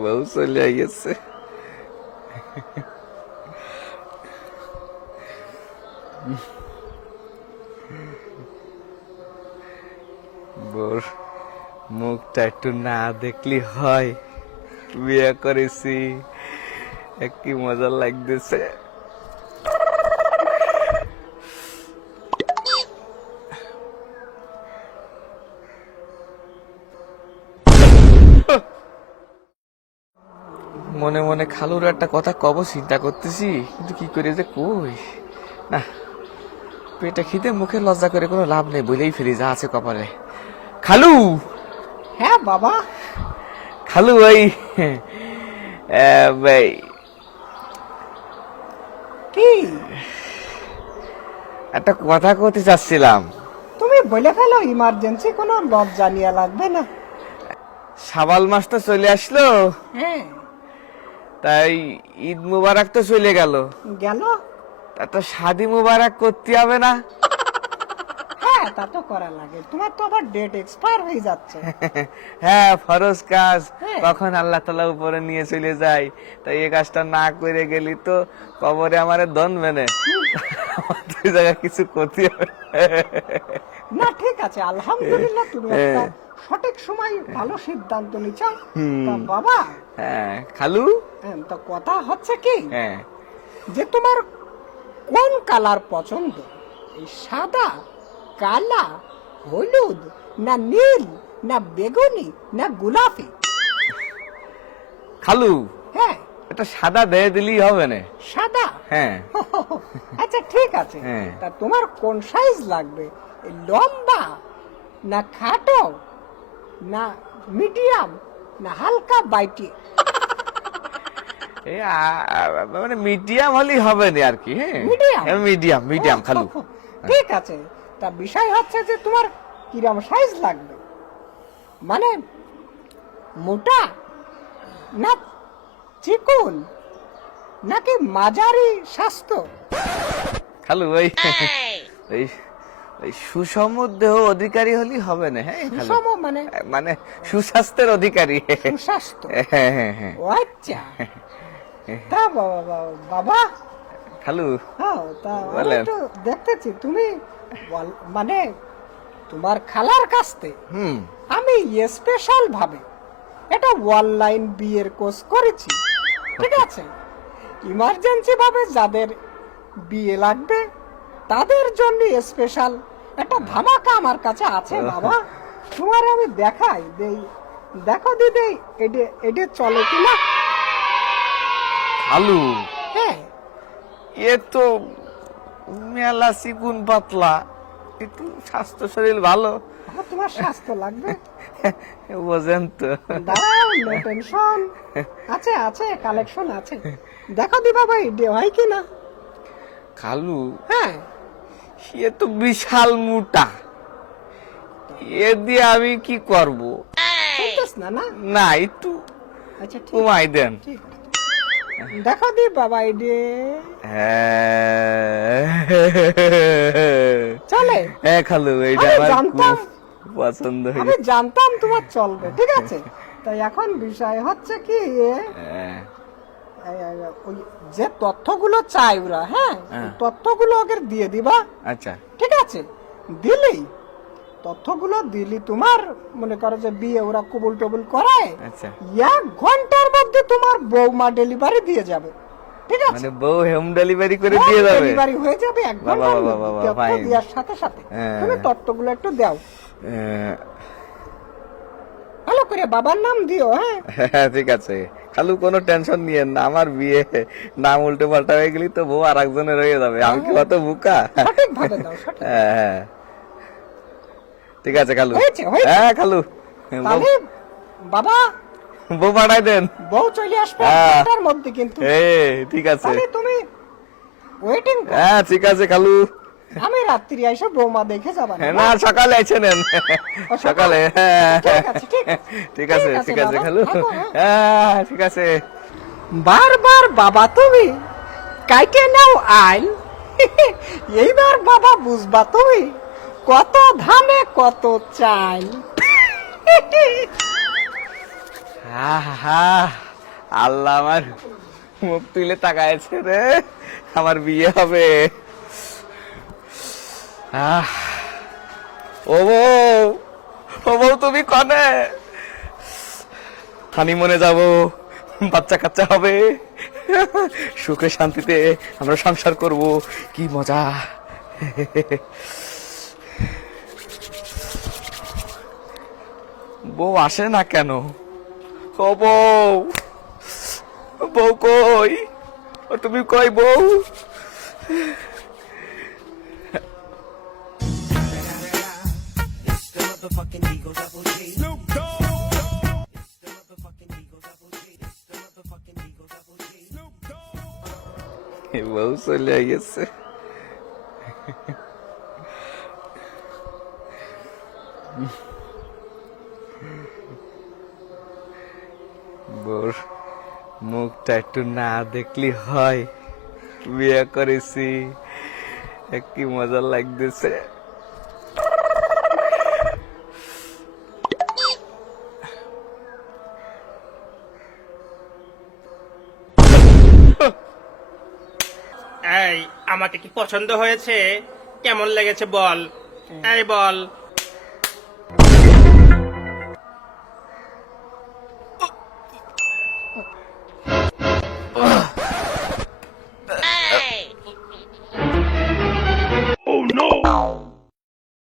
বউ চলে গেছে বোর মুখটা একটু না দেখলি হয় বিয়ে করেছি কি মজা লাগতেছে মনে মনে খালুর একটা কথা কব চিন্তা করতেছি কিন্তু কি করে যে কই? না পেটে খিদে মুখে লজ্জা করে কোনো লাভ নেই বলেই ফেলি যা আছে কপালে। খালু! হ্যাঁ বাবা। খালু ওই আহ, ভাই। কি? একটা কথা করতে চাচ্ছিলাম। তুমি বলে ফেলো ইমার্জেন্সি কোনো লজ্জা নিয়ে লাগবে না। সাবাল মাস তো চলে আসলো। হ্যাঁ। তাই ঈদ মুবারক তো চলে গেল। গেল? তা তো শাদি মুবারক করতে হবে না। হ্যাঁ তা তো করা লাগে। তোমার তো আবার ডেট এক্সপায়ার হয়ে যাচ্ছে। হ্যাঁ ফরজ কাজ। হ্যাঁ। কখন আল্লাহ তালা উপরে নিয়ে চলে যায়? তাই এই কাজটা না করে গেলি তো কবরে আমারে দন মেনে। কিছু করতে হবে। না ঠিক আছে আলহামদুলিল্লাহ তুমি একটা হ্যাঁ। সঠিক সময় ভালো সিদ্ধান্ত নিচ্ছ তা বাবা। হ্যাঁ খালু? হ্যাঁ, তো কথা হচ্ছে কি? হ্যাঁ। যে তোমার কোন কালার পছন্দ? এই সাদা কালা হলুদ না নীল না বেগুনি না গোলাপি? খালু হ্যাঁ। এটা সাদা দিয়ে দিলেই হবে না। সাদা? হ্যাঁ। আচ্ছা ঠিক আছে। হ্যাঁ। তা তোমার কোন সাইজ লাগবে? লম্বা না খাটো? না মিডিয়াম না হালকা বাইটি। মানে মিডিয়াম হলেই হবে না আর কি হ্যাঁ? Medium? মিডিয়াম মিডিয়াম খালু। ঠিক আছে। তা বিষয় হচ্ছে যে তোমার কিরম সাইজ লাগবে? মানে মোটা না চিকুন নাকি মাঝারি স্বাস্থ্য? খালু ওই ওই ওই সুষম দেহ অধিকারী হলেই হবে না হ্যাঁ? সুষম মানে? মানে সুস্বাস্থ্যের অধিকারী। সুস্বাস্থ্য? হ্যাঁ হ্যাঁ হ্যাঁ ও আচ্ছা। তা বাবা বাবা, খালু। হ্যাঁ তা। একটু দেখতেছি তুমি মানে তোমার খালার কাছতে হুম। আমি স্পেশাল ভাবে এটা অনলাইন বিয়ের কোর্স করেছি ঠিক আছে? ইমার্জেন্সি ভাবে যাদের বিয়ে লাগবে তাদের জন্য স্পেশাল একটা ধামাকা আমার কাছে আছে বাবা। তোমার আমি দেখাই দেই। দেখো দিদি এটা এটা চলে কিনা? খালু। হ্যাঁ। এ তো মেলা চিকুন পাতলা। একটু স্বাস্থ্য শরীর ভালো। তোমার স্বাস্থ্য লাগবে? বোঝেন তো। No tension. আছে আছে কালেকশন আছে। দেখো দি বাবা এটা হয় কিনা? খালু। হ্যাঁ। এ তো বিশাল মোটা। এ দিয়ে আমি কি করব? না একটু আচ্ছা কমাই দেন। দেখো দি বাবা এডে হ্যাঁ। চলে? হ্যাঁ খালু এইটা আমার পছন্দ হয়েছে। জানতাম তোমার চলবে ঠিক আছে? তাই এখন বিষয় হচ্ছে কি হ্যাঁ, ওই যে তথ্যগুলো চাই ওরা হ্যাঁ হ্যাঁ। তথ্যগুলো ওকে দিয়ে দিবা। আচ্ছা। ঠিক আছে? দিলি? তথ্যগুলো দিলি তোমার মনে করো যে বিয়ে ওরা কবুল টবুল করায় আচ্ছা। এক ঘণ্টার মধ্যে তোমার বৌমা ডেলিভারি দিয়ে যাবে। ঠিক আছে? মানে বউ হোম ডেলিভারি করে দিয়ে যাবে? ডেলিভারি হয়ে যাবে এক ঘণ্টার মধ্যে. দেওয়ার সাথে সাথে। হ্যাঁ। তুমি তথ্যগুলো একটু দাও। হ্যাঁ, ভালো করে বাবার নাম দিও হ্যাঁ ঠিক আছে। খালু কোনো টেনশন নিয়ে না। আমার বিয়ে নাম উল্টে পাল্টা হয়ে গেলি তো বউ আর একজনের হয়ে যাবে। আমি কি অত বুকা? হ্যাঁ হ্যাঁ। ঠিক আছে খালু। হ্যাঁ খালু। বাবা বউ পাঠাই দেন। বউ চলে আসবে এক হ্যাঁ। মধ্যে কিন্তু। এ ঠিক আছে। তুমি ওয়েটিং হ্যাঁ ঠিক আছে খালু। আমি রাত্রি এসে বৌমা দেখে যাবা না। হ্যাঁ, সকালে নেন। সকালে? হ্যাঁ ঠিক আছে, ঠিক আছে। ঠিক আছে। ঠিক আছে, খালু। হ্যাঁ। হ্যাঁ ঠিক বারবার বাবা তুমি কাইটে নাও আইল। এইবার বাবা বুঝবা তুমি কত ধানে কত চাল আহা, আল্লাহ আমার মুখ তুলে তাকাইছে রে। আমার বিয়ে হবে। আহ, ও বউ ও বউ তুমি কনে? হানিমুনে যাব বাচ্চা কাচ্চা হবে। সুখে শান্তিতে আমরা সংসার করব। কি মজা। বউ আসে না কেন? ও বউ বউ কই? তুমি কই বউ? এ বউ চলে গেছে বউর মুখটা একটু না দেখলি হয়। বিয়ে করেছি। কি মজা লাগতেছে। এই আমাকে কি পছন্দ হয়েছে? কেমন লেগেছে বল? এই বল।